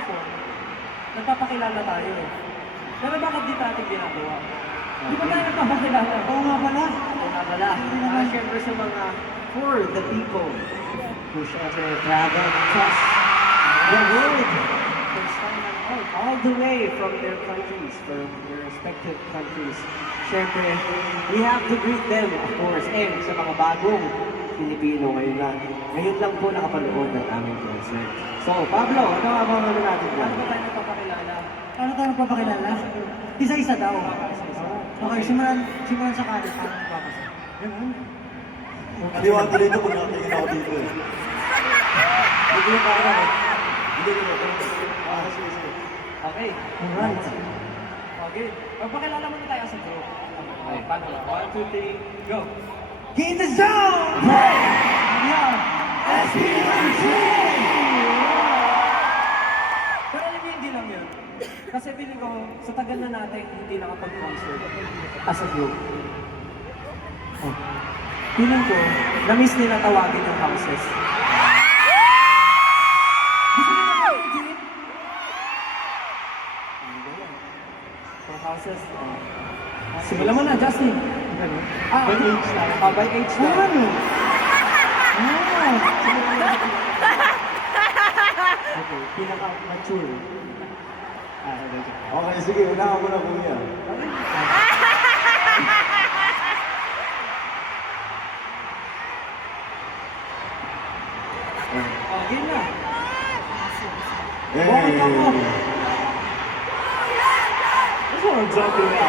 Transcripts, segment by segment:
nagpo-perform, nagpapakilala tayo eh. Pero bakit di natin ginagawa? Di ba tayo nagpapakilala? Oo nga pala. Oo nga pala. Siyempre sa mga For the people who shelter, travel, trust the world. First time and all the way from their countries, from their respective countries. Siyempre, we have to greet them, of course. And sa mga bagong Pilipino ngayon lang po nakapanood ng aming concert. So, Pablo, ano ang mga ano natin dyan? Paano ba tayo nagpapakilala? Paano tayo magpapakilala? Isa-isa daw. Okay, simulan sa kalit. Paano magpapasa? Ganun. Aliwante dito kung nakatingin ako dito eh. Hindi ko kaya eh. Hindi ko kaya. Sige. Okay. Alright. Okay. Magpakilala muna tayo sa group. Okay, paano ba? 1, 2, 3, go! Get in the zone! Yeah! SPM3! Pero alam niyo, hindi lang yun. Kasi feeling ko, sa tagal na natin hindi nakapag-concert as a group. Oh. Feeling ko, na-miss nila tawagin yung houses. Gusto nyo ba yung team? For houses, simulan mo na, Justin. By age tayo. By age tayo. Ano? Okay, pinaka-mature. Okay, sige. Unahan mo na kuya. Game na. Hey! Gusto mo jumping na.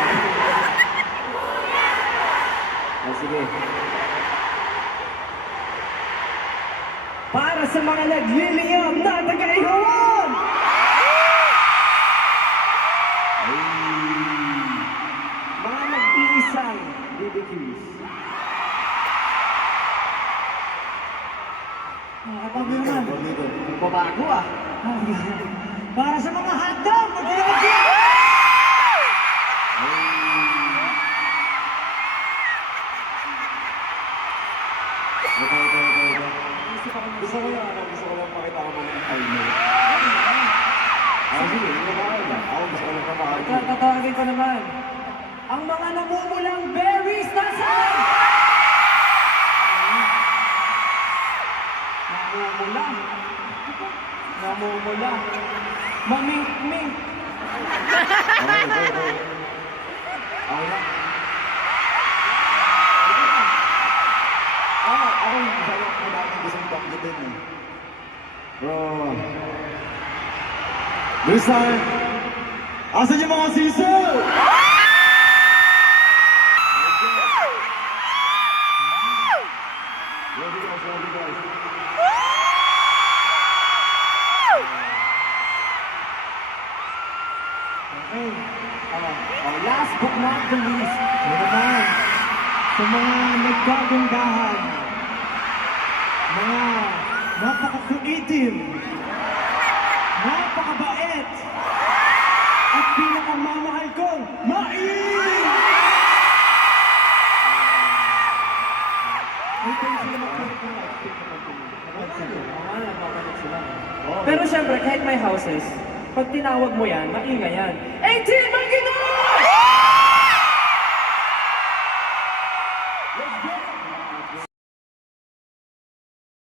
Sige. Para sa mga nagliliyam na taga-ihawan! Mga nag-iisang BBQs. Pablo naman. Dito. Babago ah. Para sa mga hotdog! Magkakabit! Gusto ko lang pakita ko muna yung timer. Sige, hindi na lang. Ako gusto ko lang kapakita. Tatawagin ko naman. Ang mga namumulang berries nasaan? Namumula. Namumula. Mamink-mink. Okay. Okay na. Ako yung isa lang po namin gustong banggitin eh. Bro. This time, asan yung mga siso? Ready guys. Okay. Last but not the least. Ano naman? Sa mga nagkagandahan, mga napaka-creative, napakabait, at pinakamamahal kong Main! May pwede sila magpalit ng outfit na Pero syempre, kahit may houses, pag tinawag mo yan, maingay yan. 18,